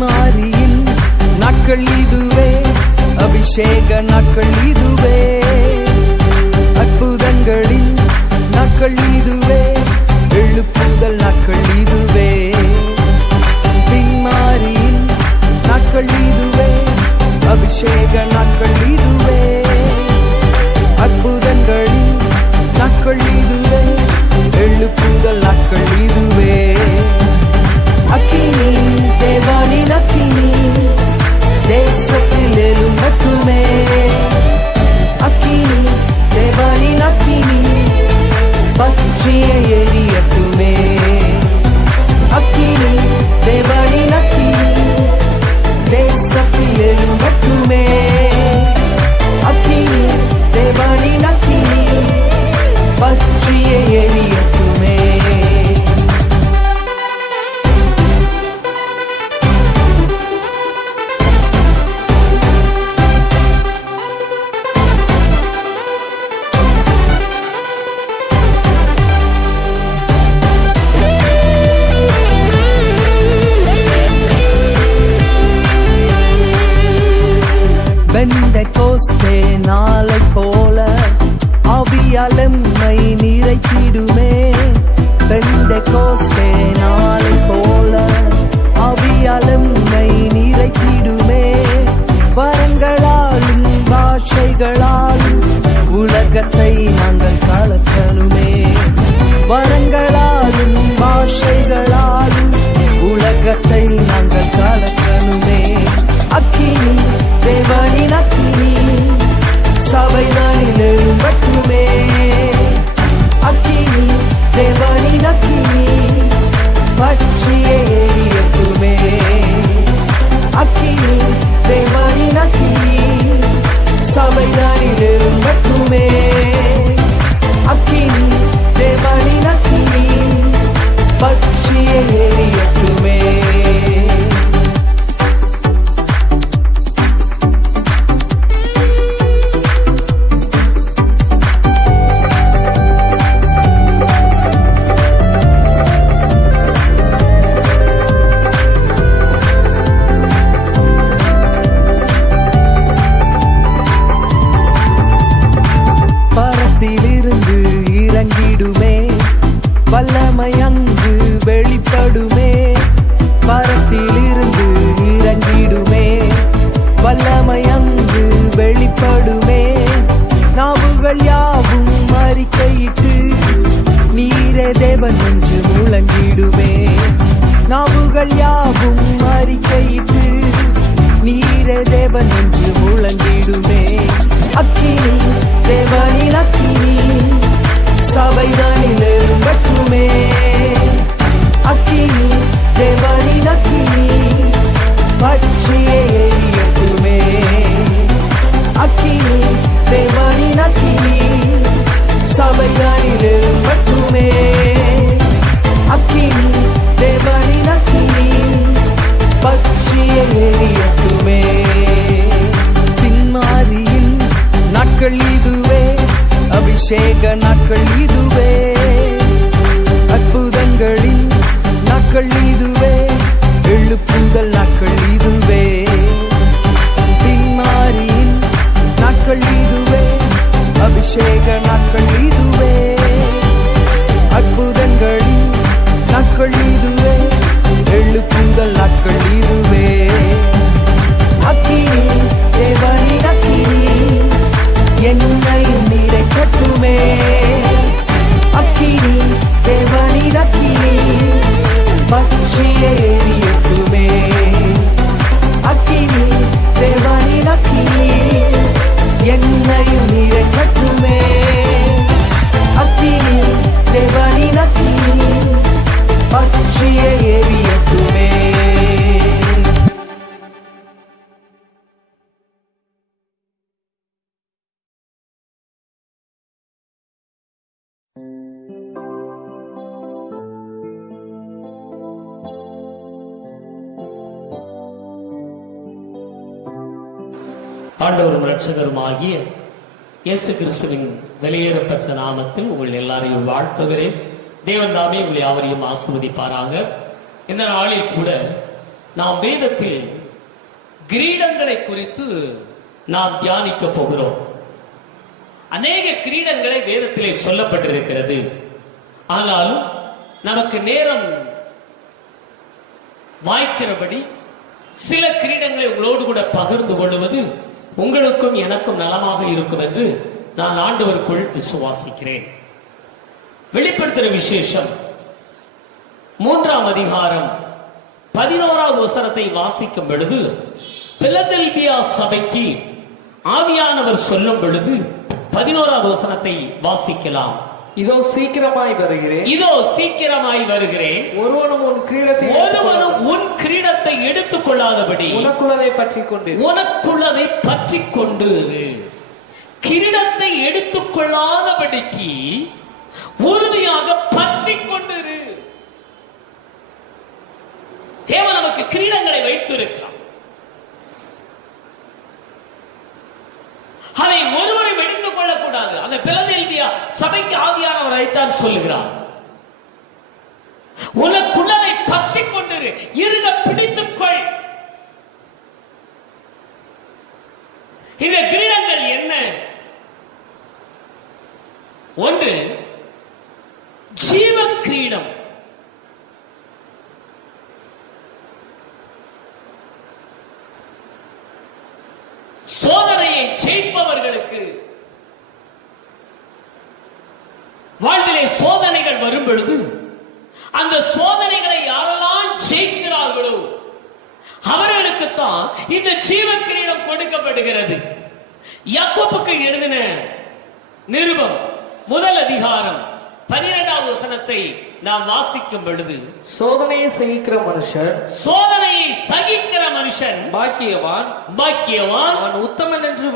பின்மாரியின் நாட்கள் இதுவே, அபிஷேக நாட்கள் இதுவே, அற்புதங்களின் நாட்கள் இதுவே, எழுப்புதல் நாட்கள் இதுவே. பின்மாரியின் நாட்கள் இதுவே, அபிஷேக நாட்கள் இதுவே, அற்புதங்களின் நாட்கள் இதுவே, எழுப்புதல் நாட்கள் இதுவே. அக்கினி தேவானின் அக்கினி தேசத்தில் எழும்பட்டுமே, அக்கினி தேவானின் அக்கினி பற்றிய எரியட்டுமே, அக்கினி தேவானின் அக்கினி தேசத்தில் எழும்பட்டுமே, அக்கினி தேவானின் அக்கினி பற்றிய எரியட்டுமே. பெந்தெகோஸ்தே நாளை போல ஆவியால் எம்மை நிறைத்திடுமே, பெந்தெகோஸ்தே நாளை போல ஆவியால் எம்மை நிறைத்திடுமே. வரங்களாலும் பாஷைகளாலும் உலகத்தை நாங்கள் கலக்கணுமே, வரங்களாலும் பாஷைகளாலும் உலகத்தை நாங்கள் கலக்கணுமே. அக்கினி தேவனின் அக்கினி சபைதானில் எழும்பட்டுமே, அக்கினி தேவனின் அக்கினி பற்றிய எரியட்டுமே, அக்கினி தேவனின் அக்கினி சபைதானில் எழும்பட்டுமே, அக்கினி தேவனின் அக்கினி பற்றிய எரியட்டுமே. பரத்திலிருந்து இறங்கிடுமே, வல்லமை அங்கு வெளிப்படுமே, பரத்திலிருந்து இறங்கிடுமே, வல்லமை அங்கு வெளிப்படுமே. நாவுகள் யாவும் அறிக்கையிட்டு நீரே தேவன் என்று முழங்கிடுமே, நாவுகள் யாவும் அறிக்கையிட்டு நீரே தேவன் என்று முழங்கிடுமே. அக்கினி தேவனின் அக்கினி சபைதானில் எழும்பட்டுமே, அக்கினி தேவனின் அக்கினி பற்றிய எரியட்டுமே, அக்கினி தேவனின் அக்கினி சபைதானில் எழும்பட்டுமே, அக்கினி தேவனின் அக்கினி பற்றிய எரியட்டுமே. பின்மாரியின் நாட்கள் இதுவே, அபிஷேக நாட்கள் இதுவே, அற்புதங்களின் நாட்கள் இதுவே, எழுப்புதல் நாட்கள் இதுவே. பின்மாரியின் நாட்கள் இதுவே, அபிஷேக நாட்கள் இதுவே, அற்புதங்களின் நாட்கள் இதுவே, எழுப்புதல் நாட்கள் இதுவே. அக்கினி தேவனின் அக்கினி என்னை நிறைக்கட்டுமே, அக்கினி தேவனின் அக்கினி பற்றிய எரியட்டுமே, அக்கினி தேவனின் அக்கினி என்னை நிறைக்கட்டுமே, அக்கினி தேவனின் அக்கினி பற்றிய எரியட்டுமே. ஆண்டவரும் இரட்சகருமாகிய இயேசு கிறிஸ்துவின் வெளியேறப்பட்ட நாமத்தில் உங்கள் எல்லாரையும் வாழ்த்துகிறேன். தேவன் தாமே உங்களை யாவரையும் ஆசீர்வதிப்பாராக. இந்த நாளில் கூட நாம் வேதத்தில் கிரீடங்களை குறித்து நாம் தியானிக்க போகிறோம். அநேக கிரீடங்களை வேதத்திலே சொல்லப்பட்டிருக்கிறது. ஆனாலும் நமக்கு நேரம் வாய்க்கிறபடி சில கிரீடங்களை உங்களோடு கூட பகிர்ந்து கொள்வது உங்களுக்கும் எனக்கும் நலமாக இருக்கும் என்று நான் ஆண்டவருக்குள் விசுவாசிக்கிறேன். வெளிப்படுத்துகிற விசேஷம் 3ஆம் அதிகாரம் 11வது வசனத்தை வாசிக்கும் பொழுது பிலதெல்பியா சபைக்கு ஆவியானவர் சொல்லும் பொழுது 11வது வசனத்தை வாசிக்கலாம். இதோ சீக்கிரமாய் வருகிறேன், இதோ சீக்கிரமாய் வருகிறேன், ஒருவனும் உன் கிரீடத்தை எடுத்துக் கொள்ளாதபடி உனக்குள்ளதை பற்றி கொண்டு கிரீடத்தை எடுத்துக் கொள்ளாதபடிக்கு உறுதியாக பற்றி கொண்டு. தேவன் நமக்கு கிரீடங்களை வைத்திருக்கிறார். அதை ஒருவரும் எடுத்துக் கொள்ளக்கூடாது. அந்த பிலதெல்பியா சபைக்கு ஆவியானவர் அதைத்தான் சொல்லுகிறார். உனக்குள்ளதை பற்றி கொண்டிரு, இருக பிடித்துக்கொள். இந்த கிரீடங்கள் என்ன? ஒன்று ஜீவ கிரீடம். சோதனையை ஜெயிப்பவர்களுக்கு வாழ்விலே சோதனைகள் வரும் பொழுது அந்த சோதனைகளை யாரெல்லாம் ஜெயிக்கிறார்களோ அவர்களுக்குத்தான் இந்த ஜீவ கிரீடம் கொடுக்கப்படுகிறது. யாக்கோபுக்கு எழுதின நிருபம் 1 அதிகாரம் 12வது வசனத்தை நாம் வாசிக்கும் பொழுது சோதனையை சகிக்கிற மனுஷன் பாக்கியவான், அவன் உத்தமன் என்று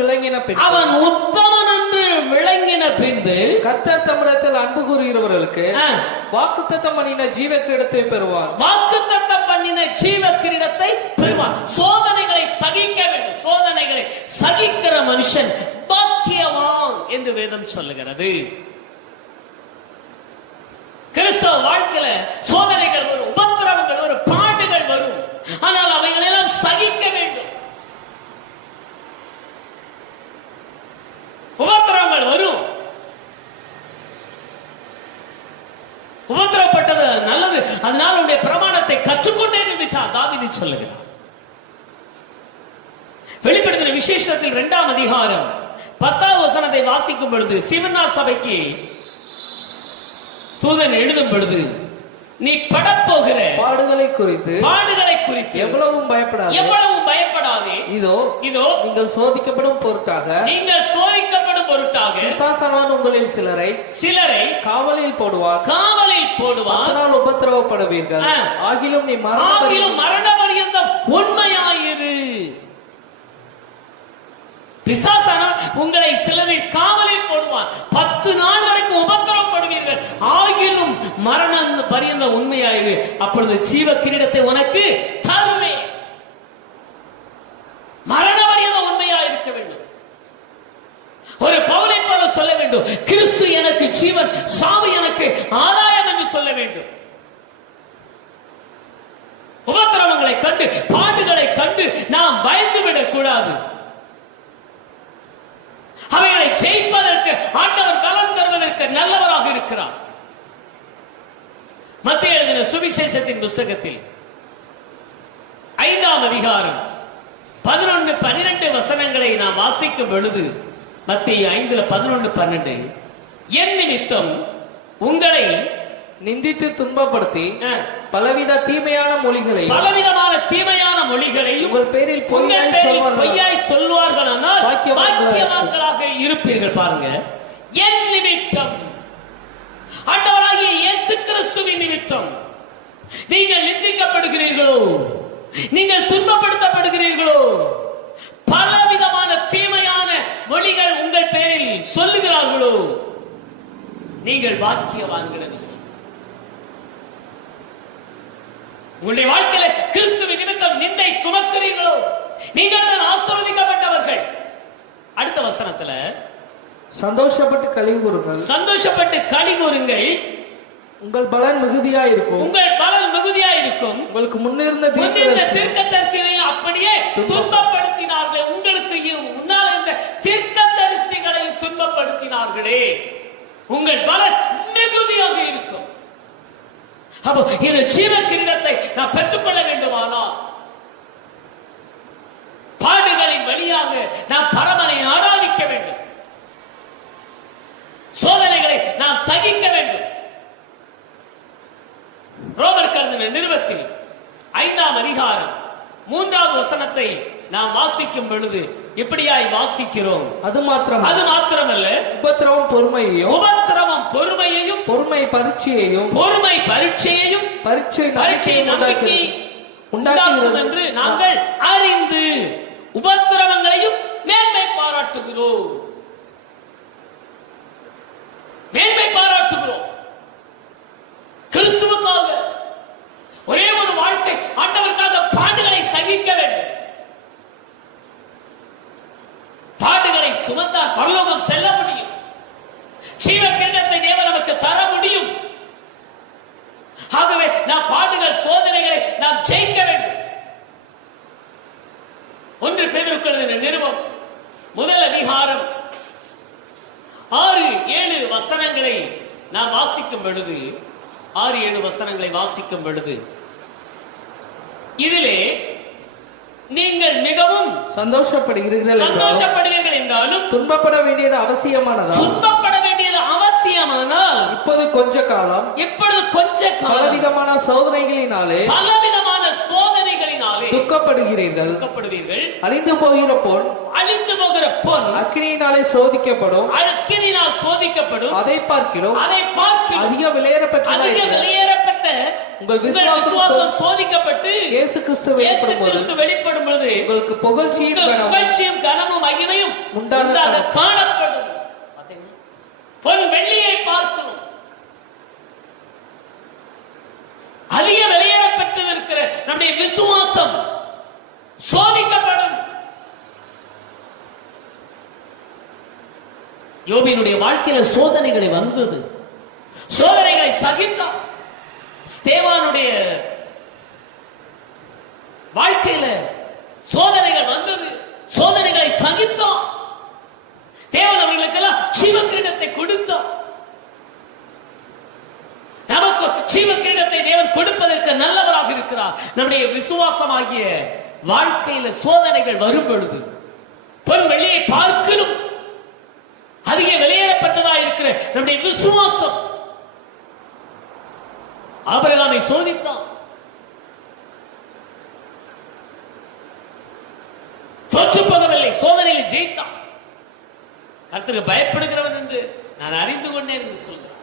விளங்கின பின்பு கர்த்தர் தம்மிடத்தில் அன்பு கூறுகிறவர்களுக்கு வாக்குத்தத்தம் பண்ணின ஜீவ கிரீடத்தை பெறுவார். வாக்குத்தத்தம் பண்ணின ஜீவ கிரீடத்தை பெறுவார். சோதனைகளை சகிக்க வேண்டும். சோதனைகளை சகிக்கிற மனுஷன் பாக்கியவான் என்று வேதம் சொல்லுகிறது. கிறிஸ்தவ வாழ்க்கையில சோதனைகள் வரும், உபத்திரவங்கள் வரும், பாடுகள் வரும். ஆனால் அவைகள் எல்லாம் சகிக்க வேண்டும். உபத்திரவங்கள் வரும். உபத்திரப்பட்டது நல்லது, அதனால் உடைய பிரமாணத்தை கற்றுக்கொண்டே இருந்துச்சான் தாவீது சொல்லுகிறார். வெளிப்படுத்தின விசேஷத்தில் 2ஆம் அதிகாரம் 10வது வசனத்தை வாசிக்கும் பொழுது சிவனா சபைக்கு தூதன் எழுதும் பொழுது நீ படப்போகிற பாடுகளை குறித்து எவ்வளவும் பயப்படாதே. இதோ நீங்கள் சோதிக்கப்படும் பொருட்டாக பிசாசானவன் உங்களில் சிலரை காவலில் போடுவார். அதனால் உபத்திரவப்படுவீர்கள். ஆகிலும் நீ மரண பரியந்தம் உண்மையாயிரு. பிசாசான உங்களை சிலரில் காவலில் போடுவான். 10 நாள் வரைக்கும் உபத்திரவப்படுவீர்கள். ஆகிலும் மரண பரியந்த உண்மையாயிரு, அப்பொழுது ஜீவ கிரீடத்தை உனக்கு தருவேன். மரண பரியந்த உண்மையாயிருக்க வேண்டும். ஒரு பவுலை போல சொல்ல வேண்டும், கிறிஸ்து எனக்கு ஜீவன், சாவு எனக்கு ஆதாயம் என்று சொல்ல வேண்டும். உபத்திரவங்களை கண்டு, பாடுகளை கண்டு நாம் பயந்து விடக் கூடாது. அவைகளை ஜெயிப்பதற்கு ஆண்டவர் பலம் தருவதற்கு நல்லவராக இருக்கிறார். மத்தேயு எழுதின சுவிசேஷத்தின் புஸ்தகத்தில் 5ஆம் அதிகாரம் 11-12 வசனங்களை நாம் வாசிக்கும் பொழுது மத்தேயு 5:11-12 என் நிமித்தம் உங்களை நிந்தித்து துன்பப்படுத்தி பலவிதமான தீமையான மொழிகளை உங்கள் பேரில் பொய்யாய் சொல்வார்களானால் பாக்கியவான்களாக இருப்பீர்கள். பாருங்க, என் நிமித்தம், ஆண்டவராகிய இயேசு கிறிஸ்துவின் நிமித்தம் நீங்கள் நிந்திக்கப்படுகிறீர்களோ, நீங்கள் துன்பப்படுத்தப்படுகிறீர்களோ, பலவிதமான தீமையான மொழிகள் உங்கள் பேரில் சொல்லுகிறார்களோ, நீங்கள் பாக்கியவான்கள் என்று சொல்லுங்கள். உங்களுடைய வாழ்க்கையில கிறிஸ்துவின் நிமித்தம் நிந்தை சுமக்கிறீர்களோ, நீங்கள் தான் ஆசீர்வதிக்கப்பட்டவர்கள். அடுத்த வசனத்துல சந்தோஷப்பட்டு களி கூறுங்கள். உங்கள் பலன் மிகுதியா இருக்கும். உங்கள் பலன் மிகுதியா இருக்கும். உங்களுக்கு முன்னிருந்த தீர்க்கதரிசிகளையும் அப்படியே துன்பப்படுத்தினார்களே. உங்களுக்கு முன்னால் இருந்த தீர்க்கதரிசிகளையும் துன்பப்படுத்தினார்களே. உங்கள் பலன் மிகுதியாக இருக்கும். அப்போ இந்த ஜீவ கிரீடத்தை நான் பெற்றுக்கொள்ள வேண்டுமானால் பாடுகளின் வழியாக நான் பரமனை ஆராதிக்க வேண்டும். சோதனைகளை நாம் சகிக்க வேண்டும். ரோமர் கழுதின நிறுவத்தில் 5ஆம் அதிகாரம் 3வது வசனத்தை நாம் வாசிக்கும் பொழுது இப்படியாய் வாசிக்கிறோம். அது மாத்திரமல்ல உபத்திரவம் பொறுமையையும் பொறுமை பரீட்சையையும் பரீட்சை நம்பிக்கை உண்டாக்கும் என்று நாங்கள் அறிந்து உபத்திரவங்களையும் மேன்மை பாராட்டுகிறோம். கிறிஸ்துவுக்காக ஒரே ஒரு வாழ்க்கை ஆண்டவருக்காக பாடுகளை சகிக்க வேண்டும். பாடுகளை சுமந்தால் பரலோகம் செல்ல முடியும். ஜீவ கிரீடத்தை தேவன் நமக்கு தர முடியும். ஆகவே நாம் பாடுகள் சோதனைகளை நாம் ஜெயிக்க வேண்டும். 1 பேதுரு நிருபம் 1 அதிகாரம் 6-7 வசனங்களை நாம் வாசிக்கும் பொழுது 6-7 வசனங்களை வாசிக்கும் பொழுது இதிலே நீங்கள் மிகவும் சந்தோஷப்படுகிறீர்கள் என்றாலும் துன்பப்பட வேண்டியது அவசியமானதா? இப்பொழுது கொஞ்ச காலம் பலவிதமான சோதனைகளினாலே துக்கப்படுகிறீர்கள். அழிந்து போகிற பொன் அக்கினியினாலே சோதிக்கப்படும். அதை பார்க்கிறோம் அதிக விலையேறப்பட்ட உங்கள் விசுவாசம் சோதிக்கப்பட்டு இயேசு கிறிஸ்து வெளிப்படும் பொழுது உங்களுக்கு புகழ்ச்சியும் கனமும் மகிமையும் உண்டாக காணப்படும். பொன் வெள்ளியை பார்க்கணும். அதிக விலையேறப்பட்டு இருக்கிற நம்முடைய விசுவாசம் சோதிக்கப்படும். யோபினுடைய வாழ்க்கையில சோதனைகளை வந்தது. சோதனைகளை சகித்தான். ஸ்தேவானுடைய வாழ்க்கையில சோதனைகள் வந்தது. சோதனைகளை சகித்தான். தேவன் அவர்களுக்கெல்லாம் ஜீவ கிரீடத்தை கொடுத்தார். நமக்கு ஜீவ கிரீடத்தை தேவன் கொடுப்பதற்கு நல்லவராக இருக்கிறார். நம்முடைய விசுவாசமாகிய வாழ்க்கையில சோதனைகள் வரும் பொழுது பொன் வெள்ளியை பார்க்கலும் அதிக வெளியேறப்பட்டதா இருக்கிற நம்முடைய விசுவாசம் ஆபிரகாமை சோதித்தான். தோற்று போகவில்லை. சோதனையில் ஜெயித்தான். கர்த்தருக்கு பயப்படுகிறவன் என்று நான் அறிந்து கொண்டேன் என்று சொல்றான்.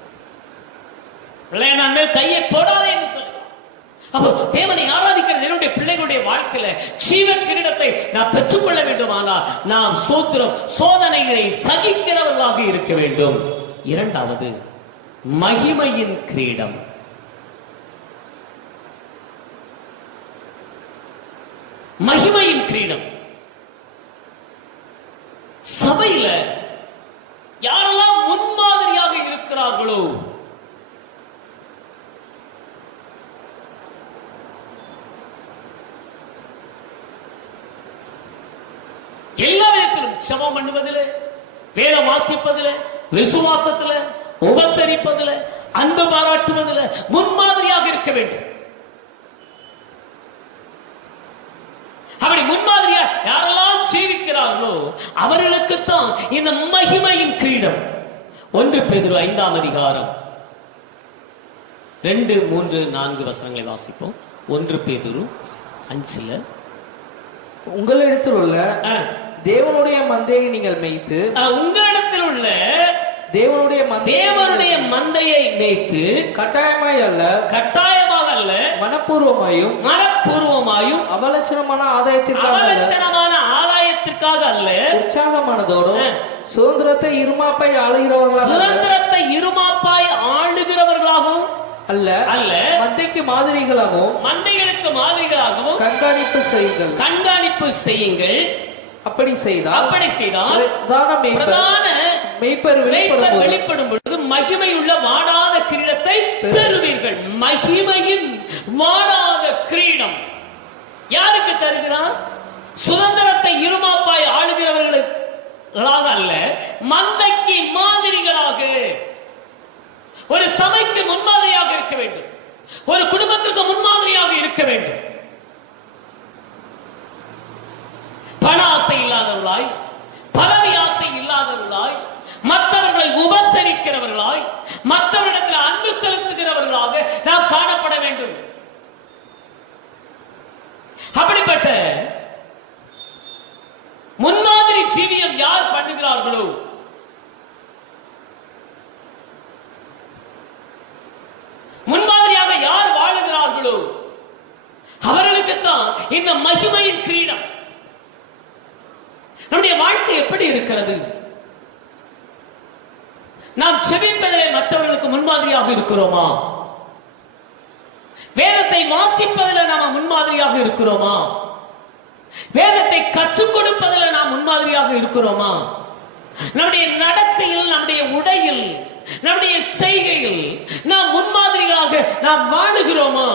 பிள்ளைய நான் மேல் கையை போடாதே என்று சொல்றான். அப்போ தேவனை ஆராதிக்கிற என்னுடைய பிள்ளைகளுடைய வாழ்க்கையில ஜீவ கிரீடத்தை நான் பெற்றுக்கொள்ள வேண்டுமானால் நாம் ஸ்தோத்திரம் சோதனைகளை சகிக்கிறவர்களாக இருக்க வேண்டும். 2வது மகிமையின் கிரீடம். மகிமையின் கிரீடம். சபையில யாரெல்லாம் முன்மாதிரியாக இருக்கிறார்களோ எல்லா விதத்திலும் ஜெபம் பண்ணுவதில், வேத வாசிப்பதில், விசுவாசத்தில், உபசரிப்பதில், அன்பு பாராட்டுவதில் முன்மாதிரியாக இருக்க வேண்டும். அப்படி முன்மாதிரியா யாரெல்லாம் ஜீவிக்கிறார்களோ அவர்களுக்குத்தான் இந்த மகிமையின் கிரீடம். 1 பேதுரு 5ஆம் அதிகாரம் 2, 3, 4 வசனங்களை வாசிப்போம். 1 பேதுரு 5ல உங்களிடத்தில் உள்ள தேவனுடைய மந்தையை நீங்கள் மேய்த்து, உங்களிடத்தில் உள்ள தேவனுடைய மந்தையை மேய்த்து கட்டாயமாக அல்ல மனப்பூர்வமாயும் அவலட்சணமான ஆதாயத்திற்காக அல்ல உற்சாகமானதோடும் சுதந்திரத்தை இருமாப்பாய் ஆளுகிறவர்களாகவும் அல்ல மந்தைக்கு மந்தைகளுக்கு மாதிரிகளாகவும் கண்காணிப்பு செய்யுங்கள். அப்படி செய்தால் பிரதான மேய்ப்பர் வெளிப்படும் பொழுது மகிமையுள்ள வாடாத கிரீடத்தை பெறுவீர்கள். மகிமையின் வாடாத கிரீடம் யாருக்கு தருகிறார்? சுதந்திரத்தை இருமாப்பாய் ஆளுகிறவர்களாக அல்ல, மந்தைக்கு மாதிரிகளாக. ஒரு சபைக்கு முன்மாதிரியாக இருக்க வேண்டும், ஒரு குடும்பத்திற்கு முன்மாதிரியாக இருக்க வேண்டும். பண ஆசை இல்லாதவர்களாய், பதவி ஆசை இல்லாதவர்களாய், மற்றவர்களை உபசரிக்கிறவர்களாய், மற்றவர்களிடத்தில் அன்பு செலுத்துகிறவர்களாக நாம் காணப்பட வேண்டும். அப்படிப்பட்ட முன்மாதிரி ஜீவியம் யார் பண்ணுகிறார்களோ முன்மாதிரியாக யார் வாழுகிறார்களோ அவர்களுக்குத்தான் இந்த மகிமையின் கிரீடம். நம்முடைய வாழ்க்கை எப்படி இருக்கிறது? நாம் செபிப்பதிலே மற்றவர்களுக்கு முன்மாதிரியாக இருக்கிறோமா? வேதத்தை வாசிப்பதில் நாம் முன்மாதிரியாக இருக்கிறோமா? வேதத்தை கற்றுக் கொடுப்பதில் நாம் முன்மாதிரியாக இருக்கிறோமா? நம்முடைய நடத்தையில், நம்முடைய உடையில், நம்முடைய செய்கையில் நாம் முன்மாதிரியாக நாம் வாழுகிறோமா?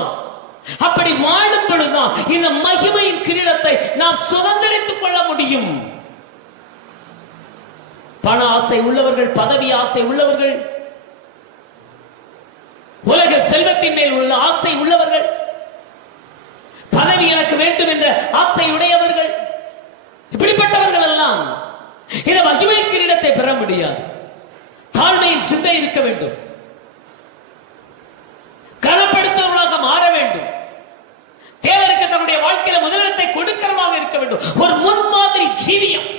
அப்படி வாழும் பொழுதுதான் இந்த மகிமையின் கிரீடத்தை நாம் சுதந்திரித்துக் கொள்ள முடியும். பண ஆசை உள்ளவர்கள், பதவி ஆசை உள்ளவர்கள், உலக செல்வத்தின் மேல் உள்ள ஆசை உள்ளவர்கள், பதவி எனக்கு வேண்டும் என்ற ஆசை உடையவர்கள், இப்படிப்பட்டவர்கள் எல்லாம் இந்த மகிமை கிரீடத்தை பெற முடியாது. தாழ்மையின் சிந்தை இருக்க வேண்டும், கனப்படுத்துவர்களாக மாற வேண்டும், தேவனுக்கு தன்னுடைய வாழ்க்கையில முதலிடத்தை கொடுக்கிறவராக இருக்க வேண்டும். ஒரு முன்மாதிரி ஜீவியம்.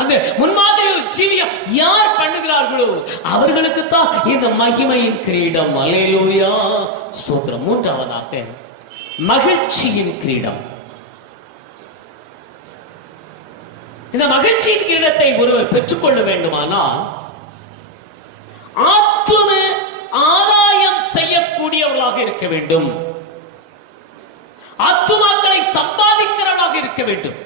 அந்த முன்மாதிரி ஜீவியம் யார் பண்ணுகிறார்களோ அவர்களுக்கு தான் இந்த மகிமையின் கிரீடம். அல்லேலூயா, ஸ்தோத்திரம். மூன்றாவதாக மகிழ்ச்சியின் கிரீடம். இந்த மகிழ்ச்சியின் கிரீடத்தை ஒருவர் பெற்றுக்கொள்ள வேண்டுமானால் ஆத்தும ஆதாயம் செய்யக்கூடியவர்களாக இருக்க வேண்டும், ஆத்துமாக்களை சம்பாதிக்கிறவர்களாக இருக்க வேண்டும்.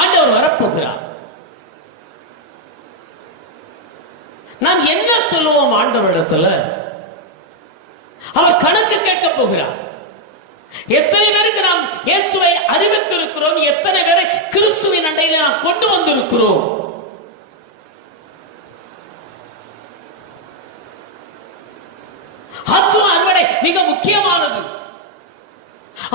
ஆண்டவர் வரப்போகிறார். நாம் என்ன சொல்லுவோம் ஆண்டவரிடத்துல? அவர் கணக்கு கேட்க போகிறார். எத்தனை பேருக்கு நாம் இயேசுவை அறிவித்திருக்கிறோம்? எத்தனை பேரை கிறிஸ்துவின் அண்டையில் நாம் கொண்டு வந்திருக்கிறோம்? ஆத்தும அறுவடை மிக முக்கியமானது.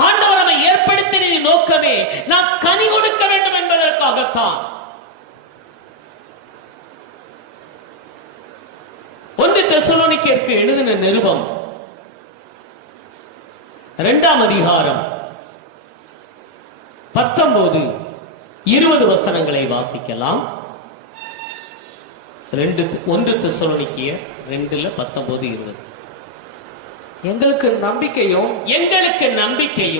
ஆண்டவர் நம்மை ஏற்படுத்தின நோக்கமே நாம் கனி கொடுக்க வேண்டும் என்பதற்காகத்தான். 1 தெசலோனிக்கேயருக்கு எழுதின நிருபம் 2ஆம் அதிகாரம் 19-20 வசனங்களை வாசிக்கலாம். 1 தெசலோனிக்கேயர் 2:19-20. எங்களுக்கு நம்பிக்கையும்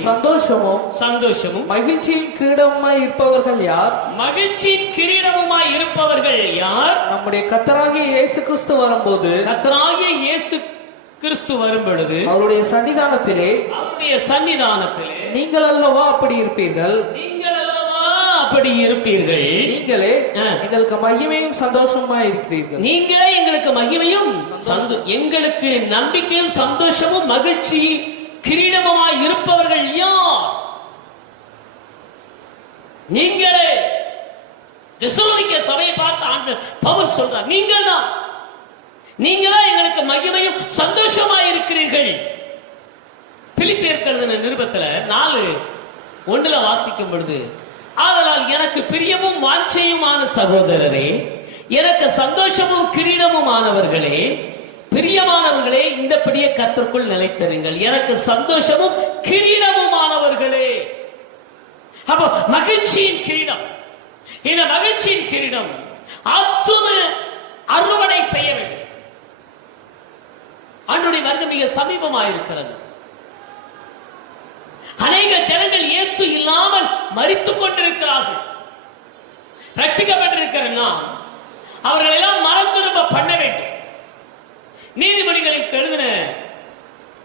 சந்தோஷமும் மகிழ்ச்சியின் கிரீடமுமாய் இருப்பவர்கள் யார்? மகிழ்ச்சியின் கிரீடமுமாய் இருப்பவர்கள் யார்? நம்முடைய கர்த்தராகிய இயேசு கிறிஸ்து வரும்போது, அவருடைய சன்னிதானத்திலே நீங்கள் அல்லவா அப்படி இருப்பீர்கள். நீங்களே எங்களுக்கு மகிமையும் சந்தோஷமா இருக்கிறீர்கள். நீங்களே எங்களுக்கு மகிமையும், எங்களுக்கு நம்பிக்கையும் சந்தோஷமும் மகிழ்ச்சி கிரீடமுமாய் இருப்பவர்கள் யார்? நீங்களே. தெசலோனிக்கே சபையை பார்த்து ஆண்டவர் பவுல் சொல்றார், நீங்கள் தான், நீங்களே எங்களுக்கு மகிமையும் சந்தோஷமாய் இருக்கிறீர்கள். பிலிப்பியருக்கு எழுதின நிருபத்துல 4:1 வாசிக்கும் பொழுது, ஆதலால் எனக்கு பிரியமும் வாஞ்சையுமான சகோதரரே, எனக்கு சந்தோஷமும் கிரீடமுமானவர்களே, பிரியமானவர்களே, இந்தபடியே கர்த்தருக்குள் நிலைத்திருங்கள். எனக்கு சந்தோஷமும் கிரீடமுமானவர்களே. அப்போ மகிழ்ச்சியின் கிரீடம். இந்த மகிழ்ச்சியின் கிரீடம் ஆத்தும அறுவடை செய்ய வேண்டும். அன்றைய வருகை மிக சமீபமாயிருக்கிறது. அநேக ஜனங்கள் இயேசு இல்லாமல் மரித்துக் கொண்டிருக்கிறார்கள். ரட்சிக்கப்பட்டிருக்கிற நாம் அவர்கள் எல்லாம் மனம் திரும்ப பண்ண வேண்டும். நீதிமொழிகளுக்கு எழுதின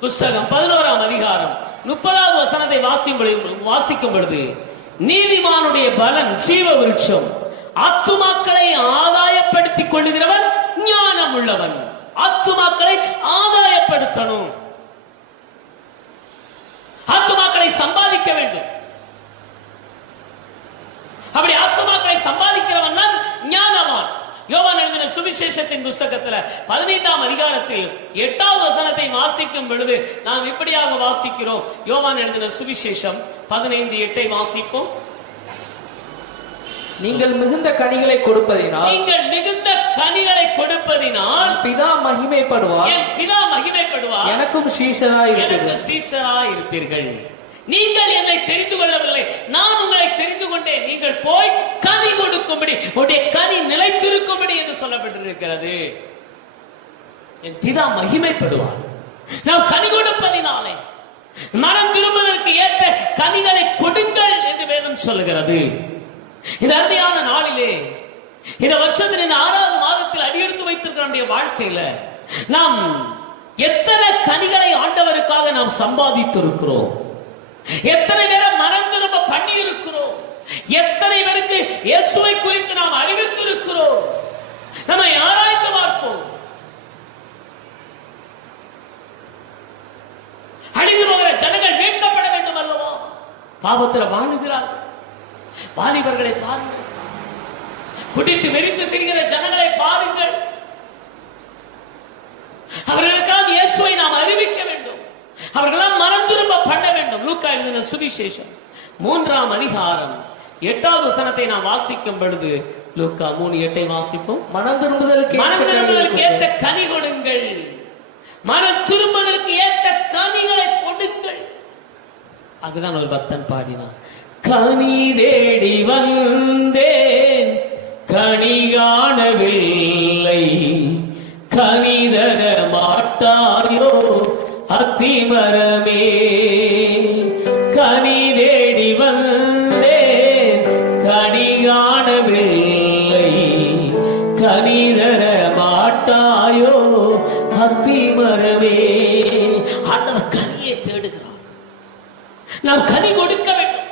புஸ்தகம் 11ஆம் அதிகாரம் 30வது வசனத்தை வாசிக்கும் பொழுது, நீதிமானுடைய பலன் ஜீவ விருட்சம். ஆத்துமாக்களை ஆதாயப்படுத்திக் கொள்ளுகிறவன் ஞானம் உள்ளவன். ஆத்துமாக்களை ஆதாயப்படுத்தணும், ஆத்துமாக்களை சம்பாதிக்க வேண்டும். அப்படி ஆத்துமாக்களை சம்பாதிக்கிறவன் தான் ஞானவான். யோவான் எழுதின சுவிசேஷத்தின் புஸ்தகத்தில் 15ஆம் அதிகாரத்தில் 8வது வசனத்தை வாசிக்கும் பொழுது நாம் இப்படியாக வாசிக்கிறோம். யோவான் எழுதின சுவிசேஷம் 15:8 வாசிப்போம். நீங்கள் மிகுந்த கனிகளை கொடுப்பதினால், நீங்கள் மிகுந்த கனிகளை கொடுப்பதினால் பிதா மகிமைப்படுவார், என் பிதா மகிமைப்படுவார், எனக்கும் சீஷராய் இருப்பீர்கள். சீஷராய் இருப்பீர்கள். நீங்கள் என்னை தெரிந்து கொள்ளவில்லை, நான் உங்களை தெரிந்து கொண்டேன். நீங்கள் போய் கனி கொடுக்கும்படி, உடைய கனி நிலைத்திருக்கும்படி என்று சொல்லப்பட்டிருக்கிறது. என் பிதா மகிமைப்படுவார். நாம் கனி கொடுப்பதினாலே மனம் திரும்புவதற்கு ஏற்ற கனிகளை கொடுங்கள் என்று வேதம் சொல்லுகிறது. இந்த அருமையான நாளிலே, இந்த வருஷத்தின் 6வது மாதத்தில் அடியெடுத்து வைத்திருக்கிற நம்முடைய வாழ்க்கையில நாம் எத்தனை கனிகளை ஆண்டவருக்காக நாம் சம்பாதித்திருக்கிறோம், எத்தனை பேரை மனம் திரும்ப பண்ணி இருக்கிறோம், எத்தனை பேருக்கு இயேசுவை குறித்து நாம் அறிவித்திருக்கிறோம். நம்மை ஆராய்ந்து பார்ப்போம். அழிந்து போகிற ஜனங்கள் மீட்கப்பட வேண்டும் அல்லவா? பாவத்தில் வாழுகிறார்கள். வாலிபர்களை பாருங்கள், குடித்து வெறித்து திரிகிற ஜனங்களை பாருங்கள். அவர்களுக்காக இயேசுவை நாம் அறிவிக்க வேண்டும். அவர்களாம் மனம் திரும்ப பண்ண வேண்டும். லூக்கா எழுதின சுவிசேஷம் 3ஆம் அதிகாரம் 8வது வசனத்தை நாம் வாசிக்கும் பொழுது, லூக்கா 3:8 வாசிப்போம். மனம் திரும்புதலுக்கு ஏற்ற கனி கொடுங்கள். மனம் திரும்புதலுக்கு ஏற்ற கனிகளை கொடுங்கள். அதுதான் ஒரு பக்தன் பாடினான். கனி தேடி வந்தேன், கனி காணவில்லை, கனி தர மாட்டாயோ அத்திமரமே. கனி தேடி வந்தேன், கனி காணவில்லை, கனி தர மாட்டாயோ அத்திமரமே. ஆண்டவர் கனியை தேடுகிறார். நாம் கனி கொடுக்க வேண்டும்.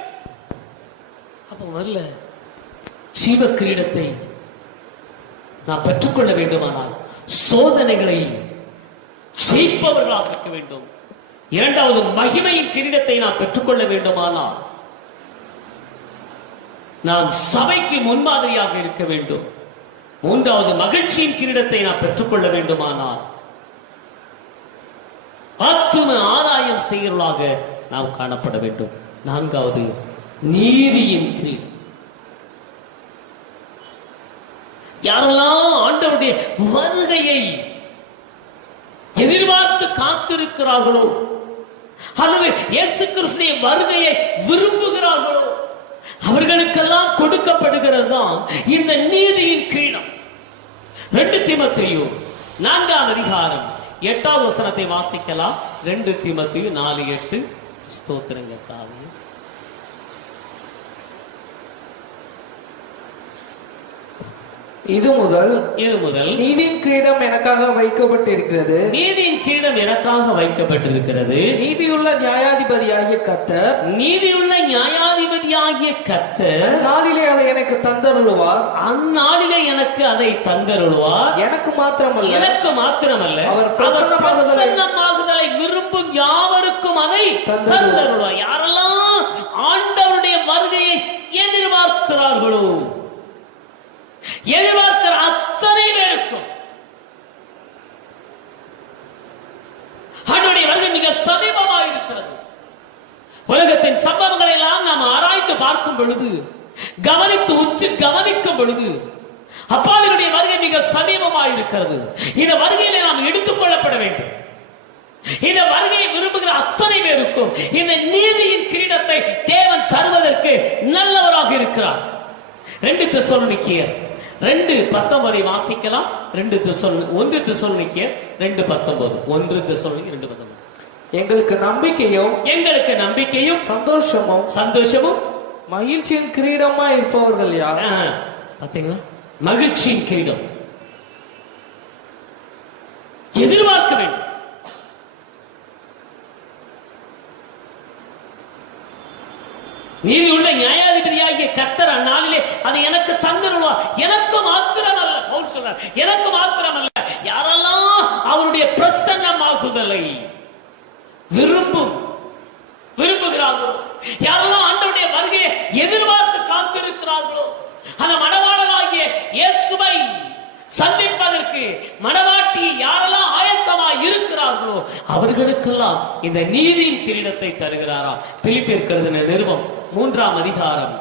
அப்ப முதல்ல ஜீவ கிரீடத்தை நாம் பெற்றுக்கொள்ள வேண்டுமானால் சோதனைகளை ஜெயிப்பவர்களாக இருக்க வேண்டும். இரண்டாவது, மகிமையின் கிரீடத்தை நாம் பெற்றுக்கொள்ள வேண்டுமானால் நாம் சபைக்கு முன்மாதிரியாக இருக்க வேண்டும். மூன்றாவது, மகிழ்ச்சியின் கிரீடத்தை நாம் பெற்றுக்கொள்ள வேண்டுமானால் ஆத்தும ஆதாயம் செய்கிறவர்களாக நாம் காணப்பட வேண்டும். நான்காவது, நீதியின் கிரீடம். யாரெல்லாம் ஆண்டவருடைய வருகையை எதிர்பார்த்து காத்திருக்கிறார்களோ, அல்லது இயேசு கிறிஸ்துவின் வருகையை விரும்புகிறார்களோ, அவர்களுக்கெல்லாம் கொடுக்கப்படுகிறது தான் இந்த நீதியின் கிரீடம். 2 தீமோத்தேயு 4ஆம் அதிகாரம் 8வது வசனத்தை வாசிக்கலாம். 2 தீமோத்தேயு 4:8. ஸ்தோத்திரங்கள் தாவே. இது முதல் நீதியின் கிரீடம் எனக்காக வைக்கப்பட்டிருக்கிறது. நீதியின் கிரீடம் எனக்காக வைக்கப்பட்டிருக்கிறது. நீதியுள்ள நியாயாதிபதியாகிய கர்த்தர், நீதியுள்ள நியாயாதிபதியாகிய கர்த்தர் நாளிலே அதை எனக்கு தந்தருளுவார். அந்நாளிலே எனக்கு அதை தந்தருளுவார். எனக்கு மாத்திரமல்ல, அவர் பிரசன்னமாகுதலை விரும்பும் யாவருக்கும் அதை தந்தருளுவார். யாரெல்லாம் ஆண்டவருடைய வருகையை எதிர்பார்க்கிறார்களோ, எதிர்பார்க்கிற அத்தனை பேருக்கும் ஆண்டவருடைய வருகை மிக சமீபமாக இருக்கிறது. உலகத்தின் சம்பவங்களை எல்லாம் நாம் ஆராய்ந்து பார்க்கும் பொழுது, கவனித்து உற்று கவனிக்கும் பொழுது, அப்பாவினுடைய வருகை மிக சமீபமாக இருக்கிறது. இந்த வருகையில நாம் எடுத்துக் கொள்ளப்பட வேண்டும். இந்த வருகையை விரும்புகிற அத்தனை பேருக்கும் இந்த நீதியின் கிரீடத்தை தேவன் தருவதற்கு நல்லவராக இருக்கிறார். 2 தெசலோனிக்கேயர் 2:19 வாசிக்கலாம். 1 தெசலோனிக்கேயர் 2:19. 1 தெசலோனிக்கேயர் 2:19. எங்களுக்கு நம்பிக்கையும் சந்தோஷமும் மகிழ்ச்சியின் கிரீடமா இருப்பவர்கள் யார்? பாத்தீங்களா? மகிழ்ச்சியின் கிரீடம் எதிர்பார்க்க வேண்டும். நீதி உள்ள நியாயாதிபதி தேவாதிபதியாகிய கர்த்தர் அந்நாளிலே அதை எனக்கு தந்துருவார். எனக்கு மாத்திரமல்ல, பவுல் சொல்றார், எனக்கு மாத்திரமல்ல, யாரெல்லாம் அவருடைய பிரசன்னமாகுதலை விரும்புகிறார்களோ, யாரெல்லாம் ஆண்டவருடைய வருகையை எதிர்பார்த்து காத்திருக்கிறார்களோ, அந்த மணவாளனாகிய இயேசுவை சந்திப்பதற்கு மணவாட்டி யாரெல்லாம் ஆயத்தமாய் இருக்கிறார்களோ அவர்களுக்கெல்லாம் இந்த நீதியின் கிரீடத்தை தருகிறாராம். பிலிப்பியருக்கு எழுதின நிருபம் 3ஆம் அதிகாரம்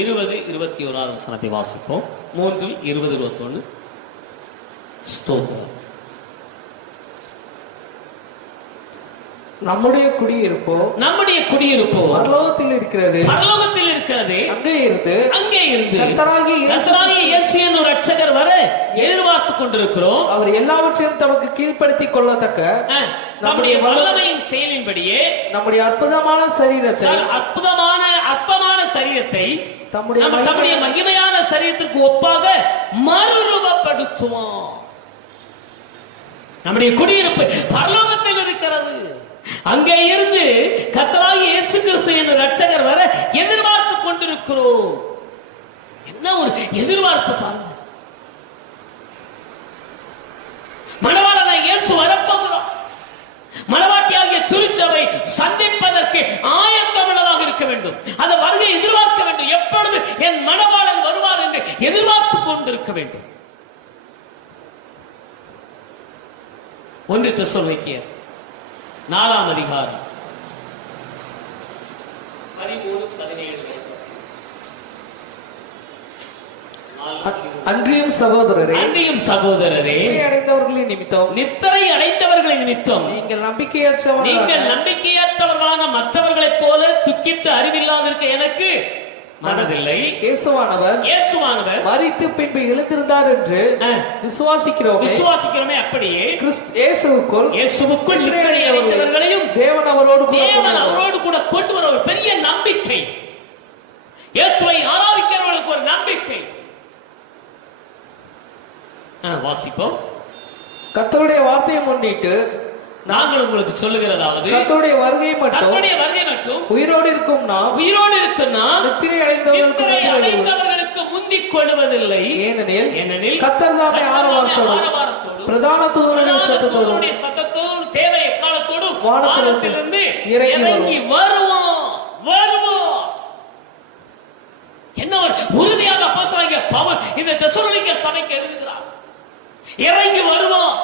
20-21 வசனத்தை வாசிப்போம். 3:20-21. ஸ்தோத்திரம். நம்முடைய குடியிருப்போ பரலோகத்தில் இருக்கிறது, அங்கே இருந்து கர்த்தராகிய இயேசு என்னும் இரட்சகர் வர எதிர்பார்த்துக் கொண்டிருக்கிறோம். அவர் எல்லாவற்றையும் தமக்கு கீழ்ப்படுத்திக் கொள்ளத்தக்க நம்முடைய வல்லமையின் செயலின்படியே நம்முடைய அற்பமான சரீரத்தை நம்முடைய மகிமையான சரீரத்திற்கு ஒப்பாக மறுரூபப்படுத்துவோம். நம்முடைய குடியிருப்பு பரலோகத்தில் இருக்கிறது, அங்கே இருந்து கர்த்தராகிய இயேசு கிறிஸ்து என்ற இரட்சகர் வர எதிர்பார்த்துக் கொண்டிருக்கிறோம். என்ன ஒரு எதிர்பார்ப்பு பாருங்க. மணவாளனாகிய இயேசு வரப்போகிறோம். மணவாட்டியாகிய திருச்சபை சந்திப்பதற்கு ஆயத்தமுள்ளதாக இருக்க வேண்டும். அந்த வருகை எதிர்பார்க்க வேண்டும். எப்பொழுது என் மணவாளன் வருவார் என்று எதிர்பார்த்துக் கொண்டிருக்க வேண்டும். 1 தெசலோனிக்கேயர் 4ஆம் அதிகாரம் 13-17. அன்றியும் சகோதரரே நித்திரை அடைந்தவர்களின் நிமித்தம் நீங்கள் நம்பிக்கையற்றவர்களான மற்றவர்களைப் போல துக்கித்து அறிவில்லாதிருக்க எனக்கு மனதில்லை. இயேசுவானவர் மரித்து பின்பு எழுந்திருந்தார் என்று விசுவாசிக்கிறோமே. அப்படியே இயேசுவுக்குள் நித்திரையடைந்தவர்களையும் தேவன் அவரோடு கூட கொண்டு வர ஒரு பெரிய நம்பிக்கை. இயேசுவை ஆராதிக்கிறவர்களுக்கு ஒரு நம்பிக்கை. வாசிப்போம். கர்த்தருடைய வார்த்தையை முன்னிட்டு நாங்கள் உங்களுக்கு சொல்லுகிறதாவது, கர்த்தருடைய வருகை மட்டும் உயிரோடு இருக்கும் நாம் நித்திரை அடைந்தவர்களுக்கு முந்திக் கொள்வதில்லை. ஏனெனில் கர்த்தர் தாமே ஆரவாரத்தோடும் பிரதான தூதனுடைய சத்தத்தோடும் தேவை எக்காலத்தோடும் வானத்திலிருந்து இறங்கி வருவோம். என்ன ஒரு உறுதியாக அப்போஸ்தலனாகிய பவுல் இந்த தெசலோனிக்கே சபைக்கு எழுதுகிறார். இறங்கி வருவோம்.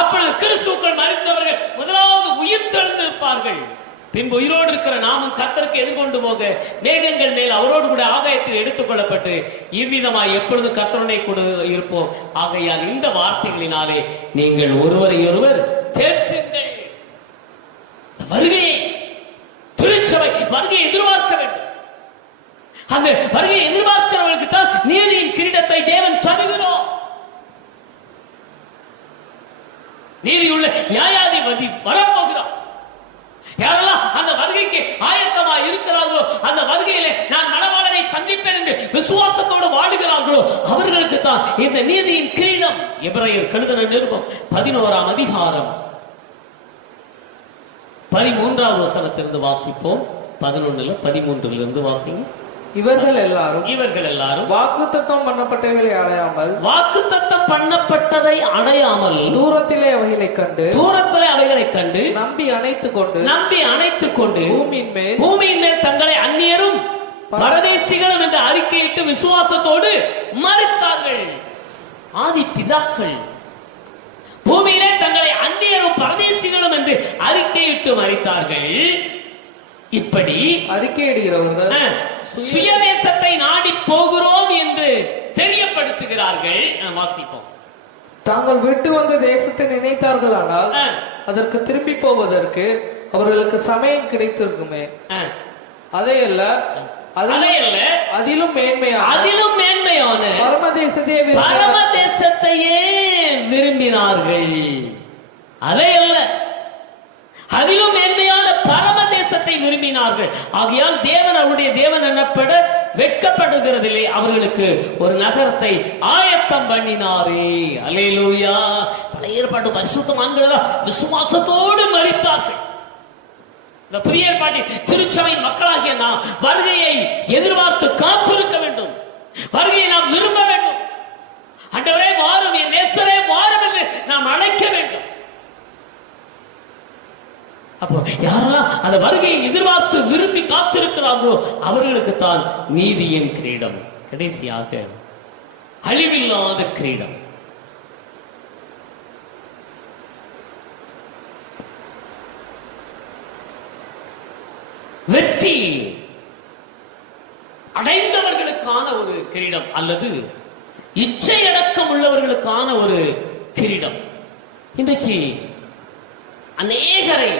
அப்பொழுது கிறிஸ்துவுக்குள் மரித்தவர்கள் முதலாவது உயிர் தெழுந்திருப்பார்கள். பின்பு உயிரோடு இருக்கிற நாமும் கர்த்தருக்கு எதிர்கொண்டு போக மேகங்கள் மேல் அவரோடு கூட ஆகாயத்தில் எடுத்துக் கொள்ளப்பட்டு இவ்விதமாய் எப்பொழுது கர்த்தருடனே கூட இருப்போம். ஆகையால் இந்த வார்த்தைகளினாலே நீங்கள் ஒருவரை ஒருவர் தேற்றுங்கள். வருகையை திருச்சபை வருகையை எதிர்பார்க்க வேண்டும். அந்த வருகையை எதிர்பார்க்கிறவர்களுக்கு தான் நீதியின் கிரீடத்தை தேவன் தருகிறோம். நீதியுள்ள நியாயாதிபதி வரப்போகிறார். யாரெல்லாம் அந்த வருகைக்கு ஆயத்தமாக இருக்கிறார்களோ, அந்த வருகையிலே நான் மணவாளனை சந்திப்பேன் என்று விசுவாசத்தோடு வாடுகிறார்களோ அவர்களுக்கு தான் இந்த நீதியின் கிரீடம். எபிரேயர் எழுதின நிருபம் 11ஆம் அதிகாரம் 13வது வசனத்திலிருந்து வாசிப்போம். 11-13 வாசிங்க. இவர்கள் எல்லாரும் வாக்குத்தத்தம் பண்ணப்பட்டதை அடையாமல் தூரத்திலே அவைகளை கண்டு நம்பி அணைத்துக் கொண்டு பூமியின் மேல் தங்களை அந்நியரும் பரதேசிகளும் என்று அறிக்கையிட்டு விசுவாசத்தோடு மரித்தார்கள். ஆதி பிதாக்கள் பூமியிலே தங்களை அந்நியரும் பரதேசிகளும் என்று அறிக்கையிட்டு மரித்தார்கள். இப்படி அறிக்கையிடுகிறவர்கள் சுயதேசத்தை நாடி போகிறோம் என்று தெரியப்படுத்துகிறார்கள். வாசிப்போம். தாங்கள் விட்டு வந்த தேசத்தை நினைத்தார்களானால் அதற்கு திரும்பி போவதற்கு அவர்களுக்கு சமயம் கிடைத்திருக்குமே. அதையல்ல அதிலும் மேன்மையான பரமதேசத்தையே விரும்பினார்கள். அதையல்ல அதிலும் மேன்மையான பரமதேசத்தை விரும்பினார்கள். ஆகையால் தேவன் அவருடைய தேவன் எனப்பட வெட்கப்படுகிறதில்லை. அவர்களுக்கு ஒரு நகரத்தை ஆயத்தம் பண்ணினாரே. அல்லேலூயா. பழைய ஏற்பாட்டு பரிசுத்தவான்கள் விசுவாசத்தோடு மரித்தார்கள். இந்த புதிய ஏற்பாட்டின் திருச்சபை மக்களாகிய நாம் வருகையை எதிர்பார்த்து காத்திருக்க வேண்டும். வருகையை நாம் விரும்ப வேண்டும். ஆண்டவரே வாரும், என் நேசரே வாரும் என்று நாம் அழைக்க வேண்டும். அப்போ யாரெல்லாம் அந்த வருகையை எதிர்பார்த்து விரும்பி காத்திருக்கிறார்களோ அவர்களுக்கு தான் நீதியின் கிரீடம், கடைசியாக அழிவில்லாத கிரீடம். வெற்றி அடைந்தவர்களுக்கான ஒரு கிரீடம் அல்லது இச்சை அடக்கம் உள்ளவர்களுக்கான ஒரு கிரீடம். இன்றைக்கு அநேகரை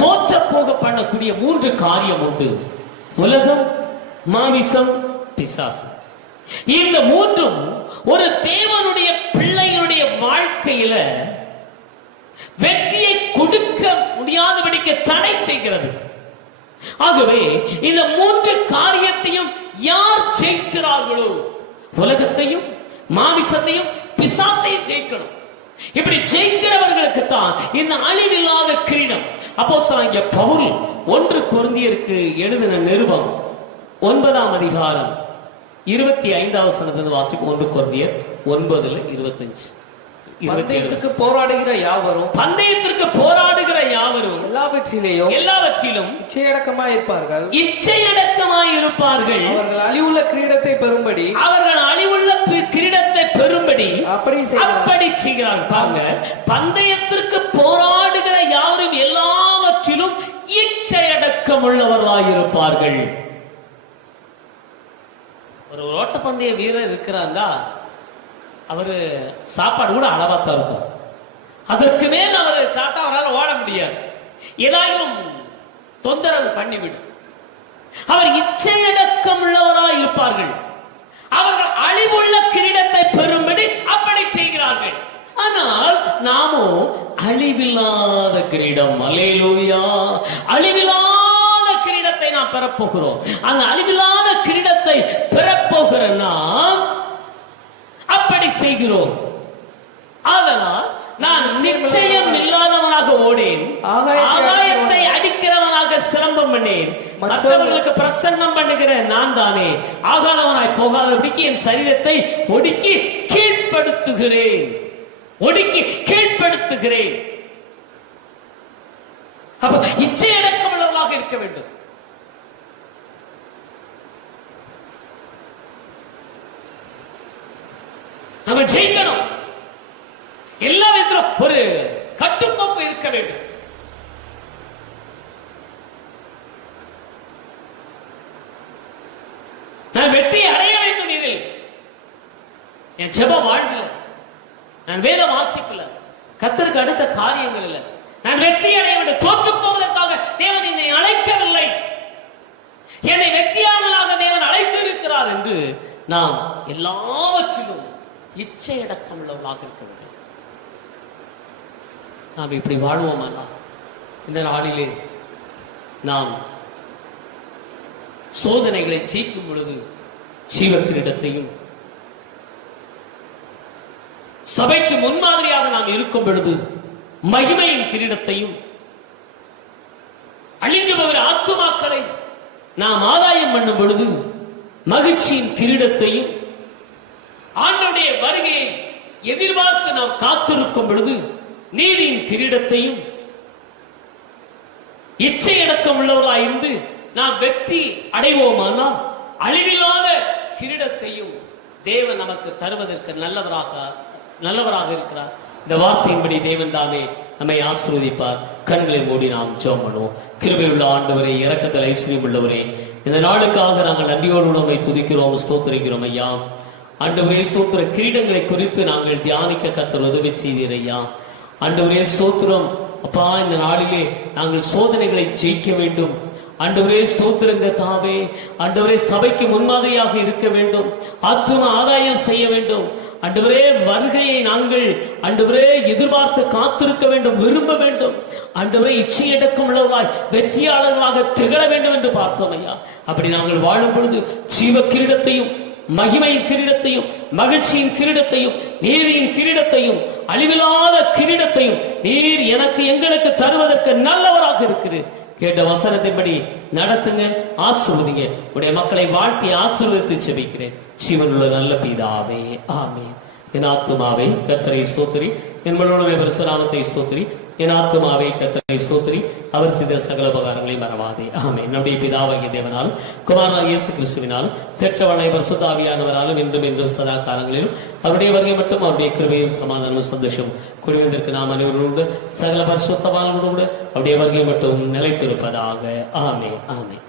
தோற்ற போக பண்ணக்கூடிய 3 காரியம் உண்டு: உலகம், மாமிசம், பிசாசு. இந்த 3ம் ஒரு தேவனுடைய பிள்ளையினுடைய வாழ்க்கையில வெற்றியை கொடுக்க முடியாதபடிக்கு தடை செய்கிறது. ஆகவே இந்த 3 காரியத்தையும் யார் ஜெயிக்கிறார்களோ, உலகத்தையும் மாமிசத்தையும் பிசாசையும் ஜெயிக்கணும். இப்படி ஜெயிக்கிறவர்களுக்கு தான் இந்த அழிவில்லாத கிரீடம். அப்போஸ்தலனாகிய பவுல் 1 கொரிந்தியருக்கு எழுதின நிருபம் 9ஆம் அதிகாரம் 25வது வசனத்திலிருந்து வாசிப்போம். 1 கொரிந்தியர் 9:25. பந்தயத்துக்கு போராடுகிற யாவரும் எல்லாவற்றிலும் இச்சையடக்கமாய் இருப்பார்கள். அவர்கள் அழிவுள்ள கிரீடத்தை பெறும்படி அப்படி செய்கிறார்கள். பாருங்க, பந்தயத்திற்கு போராடுகிற யாவரும் எல்லாவற்றிலும் இச்சையடக்கம் உள்ளவர்களாயிருப்பார்கள். ஒரு ஓட்டப்பந்தய வீரர் இருக்கிறாங்க, அவரு சாப்பாடு கூட அளவாத்தான் இருக்கும். அதற்கு மேல் அவர் சாப்பிட்டா அவரால் ஓட முடியாது, ஏதாயும் தொந்தரவு பண்ணிவிடும். அவர் இச்சையடக்கம் உள்ளவராய் இருப்பார்கள். அவர்கள் அழிவுள்ள கிரீடத்தை பெறும்படி அப்படி செய்கிறார்கள். ஆனால் நாமோ அழிவில்லாத கிரீடம், அல்லேலூயா, அழிவில்லாத கிரீடத்தை நாம் பெறப்போகிறோம். அந்த அழிவில்லாத கிரீடத்தை பெறப்போகிற நாம் அப்படி செய்கிறோம். அதனால் நான் நிச்சயம் இல்லாதவனாக ஓடேன், ஆகாயத்தை அடிக்கிறவனாக சிலம்பம் பண்ணேன், மற்றவர்களுக்கு பிரசன்னம் பண்ணுகிற நான் தானே ஆகாதவனாய் போகாதபடிக்கு என் சரீரத்தை ஒடுக்கி கீழ்ப்படுத்துகிறேன். அப்ப இச்சையடக்கம் உள்ளவனாக இருக்க வேண்டும். நம்ம ஜெயிக்கணும். எல்லா விதத்திலும் ஒரு கட்டுக்கோப்பு இருக்க வேண்டும். நான் வெற்றி அடைய வேண்டும். இதில் என் ஜெபம் வாழ்க்கல, நான் வேதம் வாசிக்கல, கர்த்தருக்கு அடுத்த காரியங்கள் இல்லை. நான் வெற்றி அடைய வேண்டும். தோற்று போவதற்காக தேவன் என்னை அழைக்கவில்லை, என்னை வெற்றியாளராக தேவன் அழைத்து இருக்கிறார் என்று நாம் எல்லாவற்றிலும் இச்சையடக்கம் உள்ளவர்களாக இருக்க வேண்டும். நாம் இப்படி வாழ்வோமானா இந்த நாளிலே நாம் சோதனைகளை ஜெயிக்கும் பொழுது ஜீவ கிரீடத்தையும், சபைக்கு முன்மாதிரியாக நாம் இருக்கும் பொழுது மகிமையின் கிரீடத்தையும், அழிந்து போகிற ஆத்துமாக்களை நாம் ஆதாயம் பண்ணும் பொழுது மகிழ்ச்சியின் கிரீடத்தையும், ஆண்டவருடைய வருகையை எதிர்பார்த்து நாம் காத்திருக்கும் பொழுது நீதியின் கிரீடத்தையும், இச்சையடக்கம் உள்ளவராய் இருந்து நாம் வெற்றி அடைவோமானால் அழிவில்லாத கிரீடத்தையும் தேவன் நமக்கு தருவதற்கு நல்லவராக இருக்கிறார். இந்த வார்த்தையின்படி தேவன் தாமே நம்மை ஆசீர்வதிப்பார். கண்களை மூடி நாம் ஜெபம் பண்ணுவோம். கிருபையுள்ள ஆண்டவரே, இரக்கத்தில் ஐஸ்வர்யம் உள்ளவரே, இந்த நாளுக்காக நாங்கள் நன்றியோடு நம்மை துதிக்கிறோம், ஸ்தோத்திரிக்கிறோம் ஐயா. ஆண்டவரே ஸ்தோத்திர, கிரீடங்களை குறித்து நாங்கள் தியானிக்க கர்த்தர் உதவி செய்வீர் ஐயா. ஆண்டவரே ஸ்தோத்திரம் அப்பா, இந்த நாளிலே நாங்கள் சோதனைகளை ஜெயிக்க வேண்டும். ஆண்டவரே ஸ்தோத்திரங்க தாவே, ஆண்டவரே சபைக்கு முன்மாதிரியாக இருக்க வேண்டும், ஆத்தும ஆதாயம் செய்ய வேண்டும். ஆண்டவரே வருகையை நாங்கள் ஆண்டவரே எதிர்பார்த்து காத்திருக்க வேண்டும், விரும்ப வேண்டும். ஆண்டவரே இச்சையடக்கம் உள்ளவர்களாய் வெற்றியாளர்களாக திகழ வேண்டும் என்று பார்த்தோம் ஐயா. அப்படி நாங்கள் வாழும் பொழுது ஜீவ கிரீடத்தையும், மகிமையின் கிரீடத்தையும், மகிழ்ச்சியின் கிரீடத்தையும், நீதியின் கிரீடத்தையும், அழிவில்லாத கிரீடத்தையும் நீர் எனக்கு எங்களுக்கு தருவதற்கு நல்லவராக இருக்கிறீர். கேட்ட வசனத்தின்படி நடத்துங்க, ஆசீர்வதிங்க. உடைய மக்களை வாழ்த்தி ஆசீர்வதித்து செபிக்கிறேன் ஜீவனுள்ள நல்ல பிதாவே, ஆமென். என் ஆத்துமாவே கர்த்தரை ஸ்தோத்திரி, என் முழுவதுமே பரிசுத்தநாமத்தை ஸ்தோத்திரி. என் ஆத்துமாவே கர்த்தரை ஸ்தோத்திரி, அவர் செய்த சகல உபகாரங்களை மறவாதே, ஆமென். நம்முடைய பிதாவாகிய தேவனால், குமாரனாகிய இயேசு கிறிஸ்துவினால், பெற்றவனை பரிசுத்த ஆவியானவராலும் இன்றும் என்றும் சதா காலங்களிலும் அவருடைய வருகை மட்டும் அவருடைய கிருபையும் சமாதானமும் சந்தோஷம் குழுவிற்கு நாம் அனைவரோடு சகல பரிசுத்தவான்களோடு அவருடைய வருகை மட்டும் நிலைத்திருப்பதாக, ஆமென், ஆமென்.